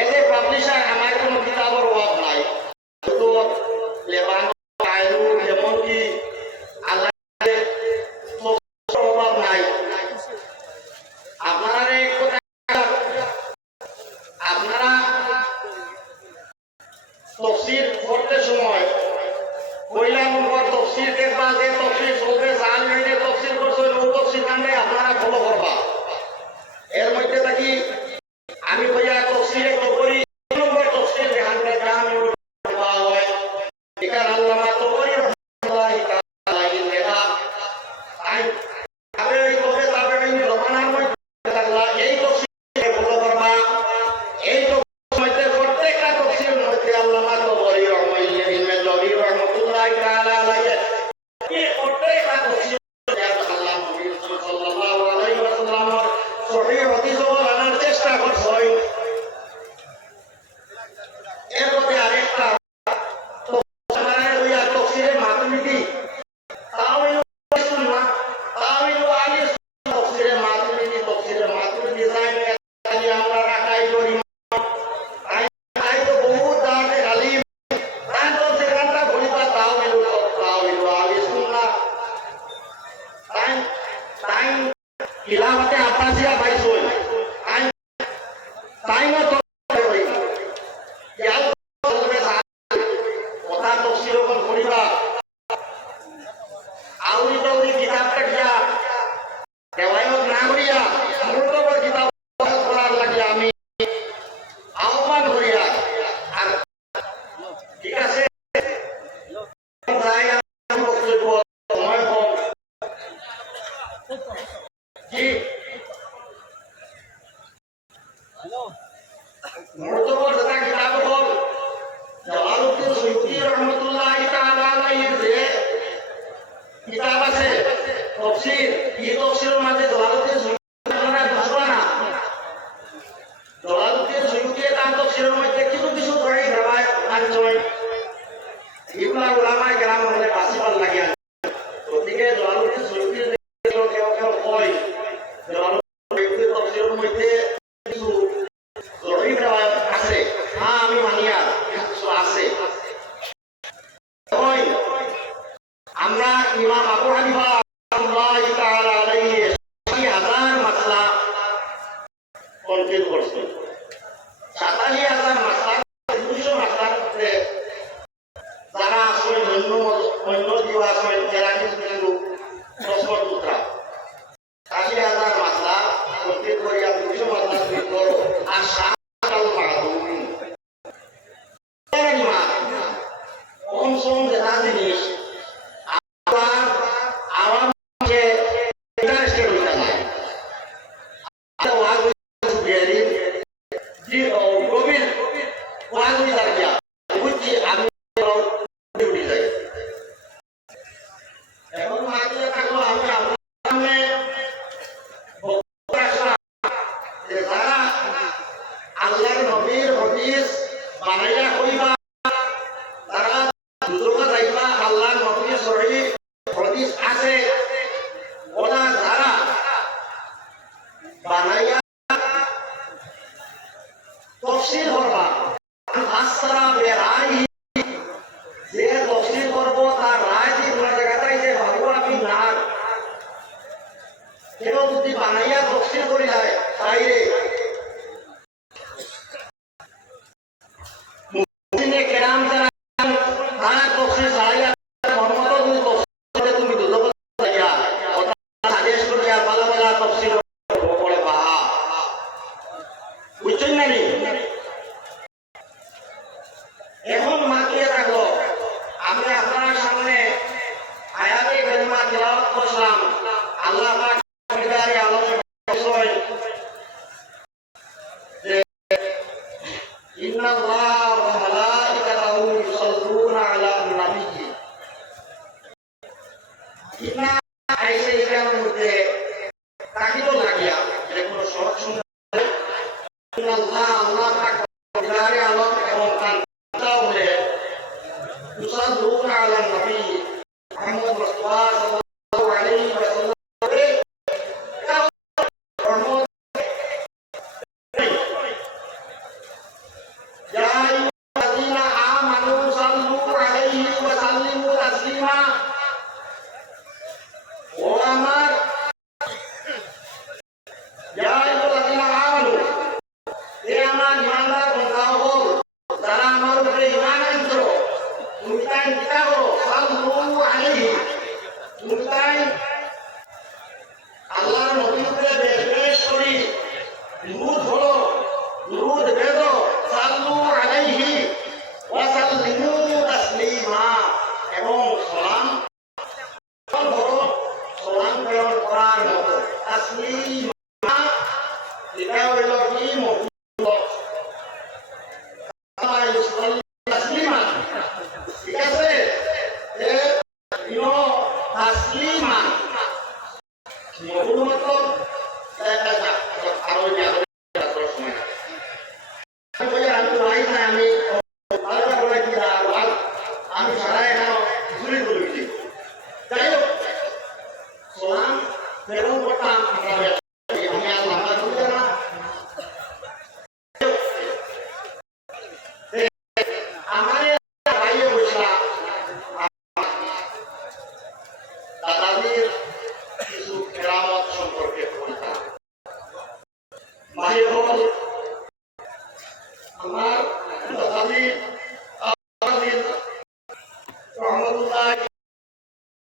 As a publisher আমার কোনো কিতাবের অভাব নাই, শুধু লেবানো আইলু এমনকি আল্লাহের অভাব নাই। আপনারা আপনারা তফসির করতে সময় পয়লা নম্বর তফসির দেখবা যে তফসির চলবে জান হইলে তফসির করছে ও তফসির কাণ্ডে আপনারা ফলো করবা। এর মধ্যে থাকি আমি কইয়া তফসিরে করি নম্বর তফসির দেখান আমি হয় এখানে আল্লামা তবরি রহমাতুল্লাহি তাআলা লেখা আই আবে এই তফসির তাবে এই রমানার মধ্যে থাকলা এই তফসিরে ফলো করবা। এই তফসির মধ্যে প্রত্যেকটা তফসিরের মধ্যে আল্লামা তবরি রহমাতুল্লাহি তাআলা আলাইহি এই প্রত্যেকটা তফসির আল্লাহ নবী সাল্লাল্লাহু আলাইহি ওয়াসাল্লামের সহিহ হাদিস আনার চেষ্টা করছে। এর মধ্যে আরেকটা তফসিরে হইয়া তফসিরে মাতুরিদি তাওইল সুন্নাহ তাওইল আহলে সুন্নাহ তফসিরে মাতুরিদি জানি আমরা রাখাই করি তাই তো বহুত দাঁড়ে আলিম তাই তো সেখানটা বলিবা তাওইল আহলে সুন্নাহ তাই খিলাফতে আব্বাসিয়া বাইসুল তাই না তো কথা তফসির ওপর করিবা আউরি টাউরি কিতাবটা গিয়া দেওয়ায়ত না করিয়া মূলত কিতাব পড়ার লাগে আমি আহ্বান করিয়া আর ঠিক আছে সময় কম জি মূলত যেটা কিতাব হল জালালউদ্দিন সুয়ুতী রহমাতুল্লাহি তাআলা আলাইহি যে কিতাব আছে তফসির এই তফসিরের মাঝে জালালউদ্দিন সুয়ুতী না জালালউদ্দিন সুয়ুতী তার তফসিরের মধ্যে কিছু কিছু ধরে দেওয়ায় আনজয় এগুলা উলামায়ে কেরাম আমাদের কাছে ভাল লাগে। গতিকে জালালউদ্দিন সুয়ুতীর কেউ কেউ কয় জালালউদ্দিন তফসিরের মধ্যে কিছু জরুরি দেওয়া আছে। হ্যাঁ আমি মানি আর কিছু আছে। আমরা ইমাম আবু হানিফা রাহমাতুল্লাহি তাআলা আলাইহি 87,000 মাসলা কমপ্লিট করছে। 87,000 মাসলা 200 মাসলা যারা আসলে অন্য জীব আসলে এরা কিন্তু প্রশ্ন উত্তর 80,000 মাসলা কমপ্লিট করিয়া 200 মাসলা কমপ্লিট করো আর শাহাদাতুল মাদুমি কম সম যেটা জিনিস আওয়ামকে ইন্টারেস্টেড হইতে নাই গভীর ওয়াজ হয়ে যাক বুঝছি আমি উঠে যাই। এখন মাঝে থাকলো আমি আপনার সামনে যারা আল্লাহর নবীর হাদিস বানাইয়া কইবা তারা দুজনে যাইবা আল্লাহর নবীর সহিহ হাদিস আছে ওরা যারা বানাইয়া তফসির করবা আসরা বেরাই যে তফসির করব তার রায় যে কোন জায়গাটাই যে ভাবো আমি না কেউ যদি বানাইয়া তফসির করি যায় তাইরে মুফতিনে কেরাম যারা তারা তফসির ছাড়াইয়া মহম্মদ তুমি তফসিরে তুমি দুজনে যাইয়া ওটা আদেশ করিয়া ভালো ভালো তফসির পড়ে বা বুঝছেন না নি। এখন মাকিয়ে থাকলো আমি আপনার সামনে আয়াতে কারিমা তিলাওয়াত করলাম। আল্লাহ পাক পরিবারে আলোচনা করছেন যে ইন্নাল্লাহা ওয়া মালাইকাতাহু ইউসাল্লুনা আলান নাবিয়্যি ইন্না আইসে এর মধ্যে তাকিদ লাগিয়া যে কোন সহজ শুনতে ইন্নাল্লাহা আল্লাহ পাক পরিবারে আলোচনা এবং তাহলে ইউসাল্লুনা আলান নাবিয়্যি মুহাম্মদ রাসূলুল্লাহ সাল্লাল্লাহু আলাইহি ওয়াসাল্লাম ইমান